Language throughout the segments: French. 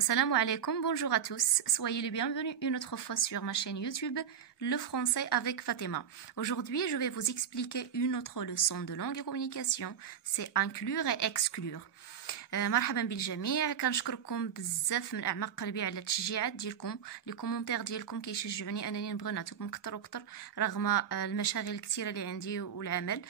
Assalamu alaikum, bonjour à tous. Soyez les bienvenus une autre fois sur ma chaîne YouTube, le français avec Fatima. Aujourd'hui, je vais vous expliquer une autre leçon de langue et communication, c'est inclure et exclure. مرحبا بالجميع، كنشكركم بزاف من اعماق قلبي على التشجيعات ديالكم، لي كومونتير ديالكم كيشجعوني انني نبغي نعطيكم اكثر واكثر رغم المشاغل الكثيره اللي عندي والعمل.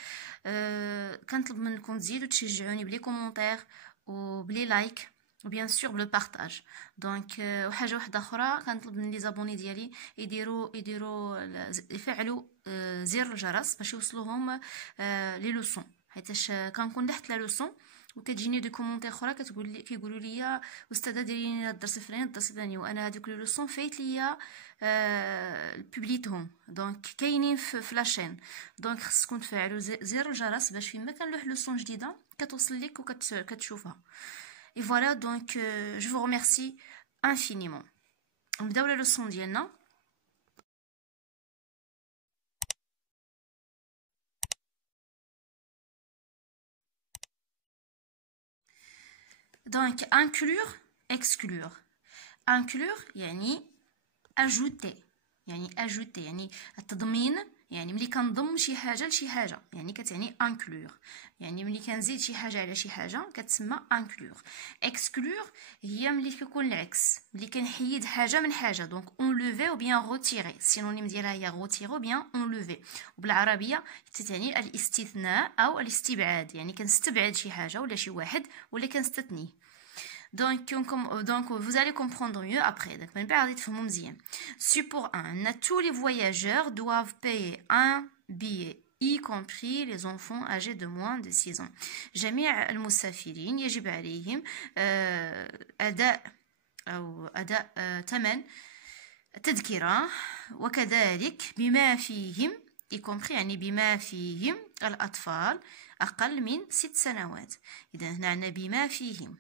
كنطلب منكم تزيدوا تشجعوني بلي كومونتير وبلي لايك وبيان سور بلو بارطاج. دونك وحاجه واحده اخرى كنطلب من لي زابوني ديالي يفعلوا زر الجرس باش يوصلوهم لي لوسون، حيتاش كنكون لحت لا لوسون وتجيني دي كومونتير اخرى كيقولوا لي استاذه ديري لنا الدرس الفلاني وانا هذوك لي لوسون فايت ليا بوبليتهم. دونك كاينين في لاشين، دونك خصكم تفعلوا زر الجرس باش فين ما كنلوح لوسون جديده كتوصل لك وكتشوفها. Et voilà, donc je vous remercie infiniment. نبداو la leçon ديالنا. Donc inclure, exclure. Inclure يعني ajouter، يعني التضمين، يعني ملي كنضم شي حاجه لشي حاجه يعني كتعني inclure، يعني ملي كنزيد شي حاجه على شي حاجه كتسمى inclure. exclure هي ملي كيكون العكس، ملي كنحيد حاجه من حاجه، دونك enlever ou bien retirer. سينونيم ديالها هي retirer ou bien enlever، وبالعربيه تتعني الاستثناء او الاستبعاد، يعني كنستبعد شي حاجه ولا شي واحد ولا كنستثنيه. Donc, vous allez comprendre mieux après. Support 1. Tous les voyageurs doivent payer un billet, y compris les enfants âgés de moins de 6 ans. جميع المسافرين يجب عليهم أداء ثمن التذكرة، وكذلك بما فيهم y compris يعني بما فيهم الأطفال أقل من 6 سنوات. إذا هنا عندنا بما فيهم.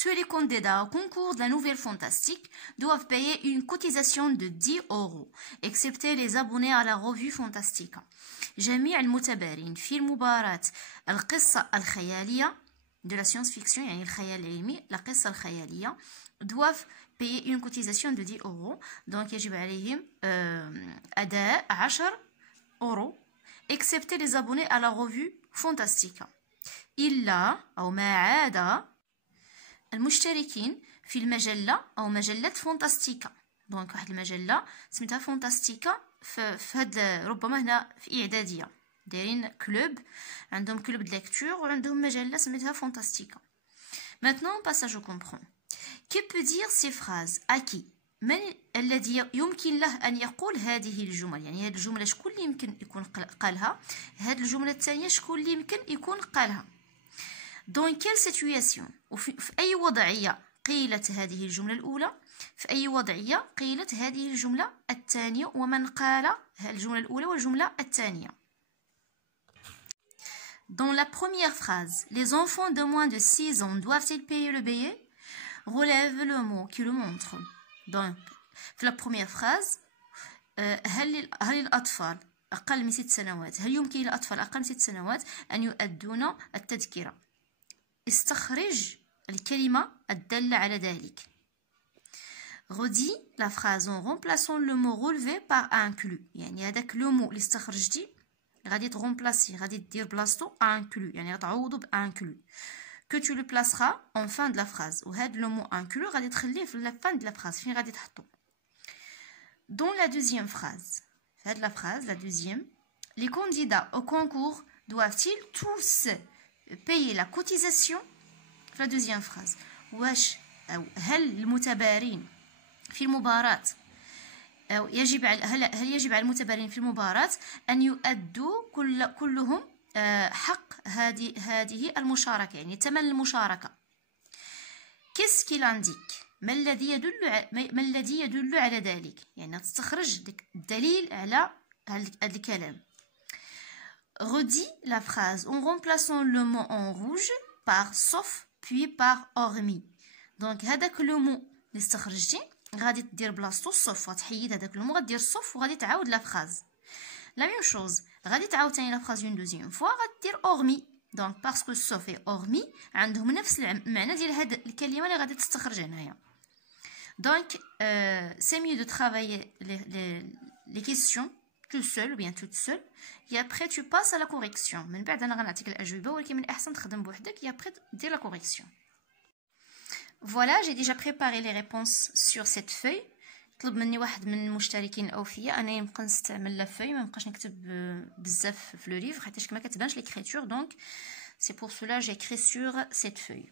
Tous les candidats au concours de la nouvelle fantastique doivent payer une cotisation de 10 €, excepté les abonnés à la revue fantastique. جميع المتبارين في المباراة القصة الخيالية de la science-fiction يعني الخيال العلمي، القصة الخيالية doivent payer une cotisation de 10 €. donc يجب عليهم أداء 10 €، excepté les abonnés à la revue fantastique. إلا أو ما عدا المشتركين في المجلة أو مجلة فانتاستيكا. دونك واحد المجلة سميتها فانتاستيكا في هاد، ربما هنا في إعدادية دايرين كلوب، عندهم كلوب د ليكتور وعندهم مجلة سميتها فانتاستيكا. Maintenant passage au comprend. Qui peut dire ces phrases؟ أكي من الذي يمكن له أن يقول هذه الجمل؟ يعني هذه الجملة شكون اللي يمكن يكون قالها؟ هذه الجملة الثانية شكون اللي يمكن يكون قالها؟ Dans quelle situation؟ في أي وضعية قيلت هذه الجملة الأولى؟ في أي وضعية قيلت هذه الجملة الثانية؟ ومن قال الجملة الأولى والجملة الثانية؟ Dans la première phrase, les enfants de moins de 6 ans doivent-ils payer le billet? Relève le mot qui le montre. Donc, في la première phrase, هل الأطفال أقل من 6 سنوات، هل يمكن للأطفال أقل من 6 سنوات أن يؤدون التذكرة؟ استخرج الكلمة الدالة على ذلك. Redis la phrase en remplaçant le mot relevé par inclus. يعني هذاك لو مو اللي استخرجتي غادي تغومبلاسي، غادي دير بلاصتو inclus، يعني غتعوضو inclus. Que tu le placeras en fin de la phrase. وهاد لو مو inclus غادي تخليه في la fin de la phrase، فين غادي تحطو؟ Dans la deuxième phrase. Faites la phrase, la deuxième. Les candidats au concours doivent-ils tous payer la cotisation? La deuxième phrase. واش هل المتبارين في المباراة هل يجب على المتبارين في المباراة أن يؤدوا كلهم حق هذه المشاركة، يعني ثمن المشاركة؟ Qu'est-ce qu'il indique؟ ما الذي يدل على ذلك؟ يعني تستخرج الدليل على هذا الكلام. Redis la phrase en remplaçant le mot en rouge par sauf puis par hormis. Donc هذاك لو مو اللي استخرجتي غادي تدير بلاصتو الصف، غتحيد هذاك لو مو غدير الصف وغادي تعاود لا فراز. لا ميم شوز غادي تعاود ثاني لا فراز اون دوزيام فوا غدير hormis. دونك باسكو سوف et hormis عندهم نفس المعنى ديال هاد الكلمه اللي غادي تستخرج هنايا. دونك c'est mieux de travailler les questions tout seul ou bien toute seule et après tu passes à la correction. من بعد انا غنعطيك الاجوبه ولكن من الاحسن تخدم بوحدك et après دير la correction. Voilà, j'ai déjà préparé les réponses sur cette feuille. طلب مني واحد من المشتركين الاوفياء انا يبقى نستعمل لا فوي ما نبقاش نكتب بزاف في لو ليفر حيتاش ما كتبانش l'écriture, donc c'est pour cela j'ai écrit sur cette feuille.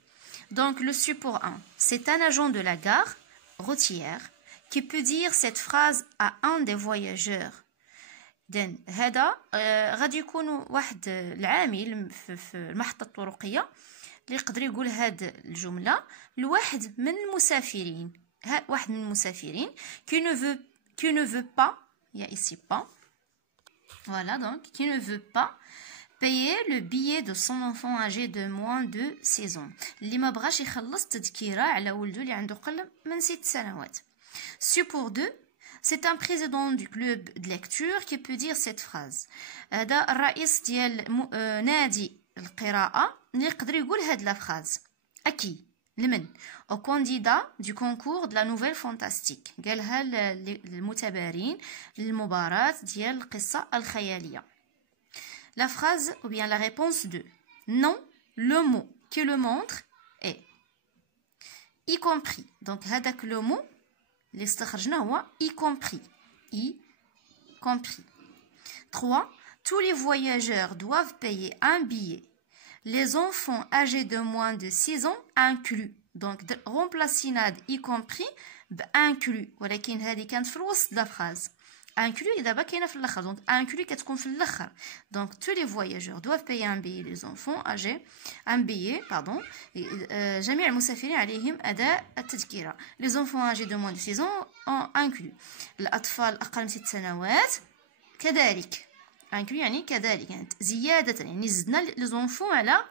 Donc le support 1, c'est un agent de la gare routière qui peut dire cette phrase à un des voyageurs. دن هذا غادي يكون واحد العامل في المحطة الطرقية اللي يقدر يقول هاد الجملة لواحد من المسافرين. واحد من المسافرين qui ne veut pas, il y a ici pas, voilà, donc qui ne veut pas payer le billet de son enfant âgé de moins de 16 ans, اللي ما بغاش يخلص تذكيرة على ولده اللي عنده قل من 6 سنوات. Support 2, c'est un président du club de lecture qui peut dire cette phrase. هذا الرئيس ديال نادي القراءة اللي يقدر يقول هاد لا فراز. أكيد لمن au candidat du concours de la nouvelle fantastique قالها للمتبارين للمباراة ديال القصة الخيالية. La phrase ou bien la réponse 2. Non, le mot qui le montre est y compris. Donc هذاك le mot اللي استخرجناه هو y compris. Y compris. 3. Tous les voyageurs doivent payer un billet. Les enfants âgés de moins de 6 ans inclus. Donc remplacina y compris inclus. ولكن هذه كانت في الوسط لا فراز. inclus دابا كاينه في الاخر. donc inclus كتكون في الاخر. donc tous les voyageurs doivent payer un billet. Les enfants âgés un billet pardon. جميع المسافرين عليهم اداء التذكره. les enfants âgés de moins de 6 ans ont inclus. الاطفال اقل من 6 سنوات كذلك. inclus يعني كذلك يعني زيادة يعني زدنا لي زونفون على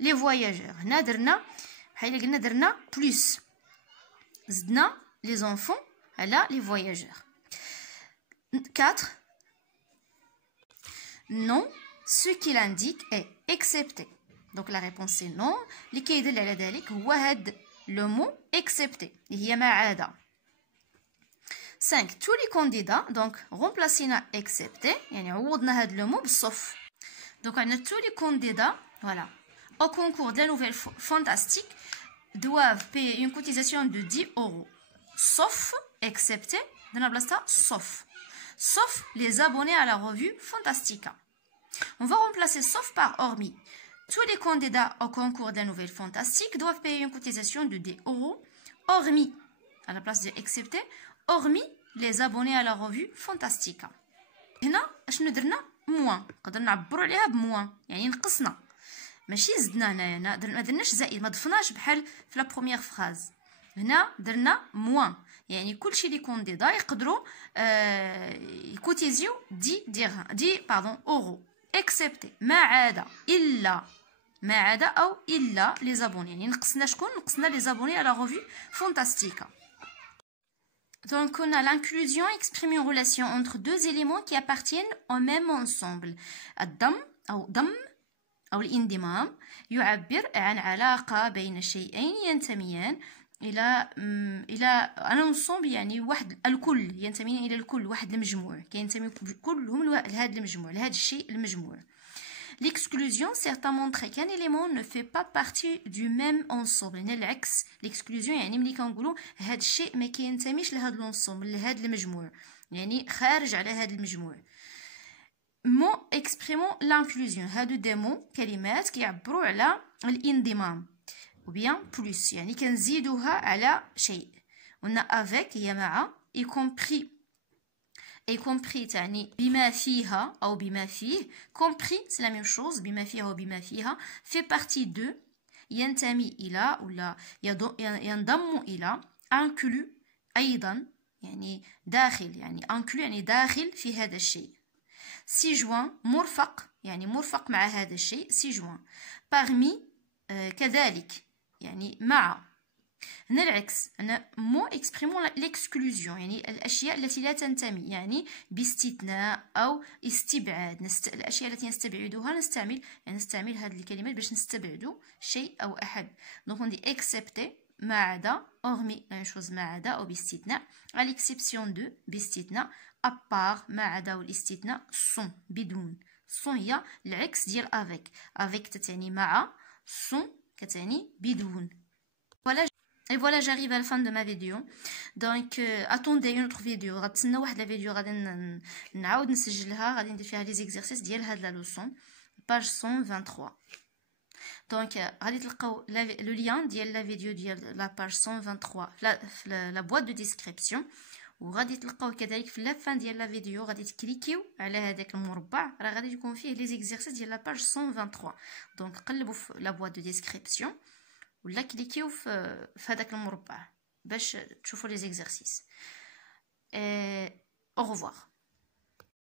لي فواياجور. هنا درنا بحال قلنا درنا بلس زدنا لي زونفون على لي فواياجور. 4. Non, ce qu'il indique est excepté. Donc la réponse c'est non. اللي كيدل على ذلك هو هاد لو مو excepté اللي هي ما عدا. 5. Tous les candidats, donc remplacina excepté, يعني عوضنا هاد لو مو بالصف. Donc on a tous les candidats, voilà, au concours de la nouvelle fantastique doivent payer une cotisation de 10 €. Sauf, excepté, dans la place sauf les abonnés à la revue Fantastica. On va remplacer sauf par hormis. Tous les candidats au concours de la nouvelle fantastique doivent payer une cotisation de 10 €, hormis, à la place de excepté, hormis les abonnés à la revue Fantastica. هنا اشنو درنا موان نقدر نعبروا عليها بموان يعني نقصنا ماشي زدنا. هنايا ما درناش زائد ما ضفناش بحال في لا بروميير فراز. هنا درنا موان يعني كلشي لي كونديدا يقدروا يكوتيزيو 10 اورو اكسبتي ما عدا او الا لي زابوني يعني نقصنا شكون نقصنا لي زابوني على ريفيو فانتاستيكا. Donc, on a l'inclusion exprime une relation entre deux éléments qui appartiennent au même ensemble. الضم أو الانضمام يعبر عن علاقة بين شيئين ينتميان إلى un ensemble يعني واحد الكل ينتميان إلى الكل واحد المجموع كينتمي كلهم لهذا المجموع لهذا الشيء المجموع. L'exclusion sert à montrer qu'un élément ne fait pas partie du même ensemble. هنا العكس l'exclusion يعني ملي كنقولوا هذا الشيء ما كينتميش لهذا الانسومبل لهذا المجموع يعني خارج على هذا المجموع. mots exprimant l'inclusion هادو دي مو كلمات كيعبروا على الانضمام ou bien plus يعني كنزيدوها على شيء. قلنا avec هي مع y compris تعني بما فيها أو بما فيه. compris c'est la même chose بما فيها أو بما فيها. fait partie de ينتمي إلى ولا ينضم إلى. inclus أيضا يعني داخل يعني inclus يعني داخل في هذا الشيء. ci joint مرفق يعني مرفق مع هذا الشيء. ci joint parmi كذلك يعني مع. هنا العكس، أنا مو إكسبريمون ليكسكلوزيون، يعني الأشياء التي لا تنتمي، يعني باستثناء أو استبعاد. الأشياء التي نستبعدها نستعمل هذه الكلمات باش نستبعدوا شيء أو أحد. دونك on dit excepté ما عدا، hormis la même chose ما عدا أو باستثناء، à l'exception de باستثناء، à part ما عدا والاستثناء، sans بدون. sans هي العكس ديال avec تتعني مع، sans كتعني بدون. voilà. Et voilà, j'arrive à la fin de ma vidéo. Donc attendez une autre vidéo. غتسناو واحد لا فيديو غادي نعاود نسجلها، غادي ندير فيها لي زيكزارسيس ديال هاد لا لوسون باج 123. دونك غادي تلقاو لو لين ديال لا فيديو ديال لا باج 123 في لا بواط دو ديسكريبسيون، وغادي تلقاو كذلك في لافان ديال لا فيديو غادي تكليكيو على هذاك المربع، راه غادي يكون فيه لي زيكزارسيس ديال لا باج 123. دونك قلبوا في لا بواط دو ديسكريبسيون ولا كليكيو في هذاك المربع باش تشوفوا لي زيكزارسيس. au revoir.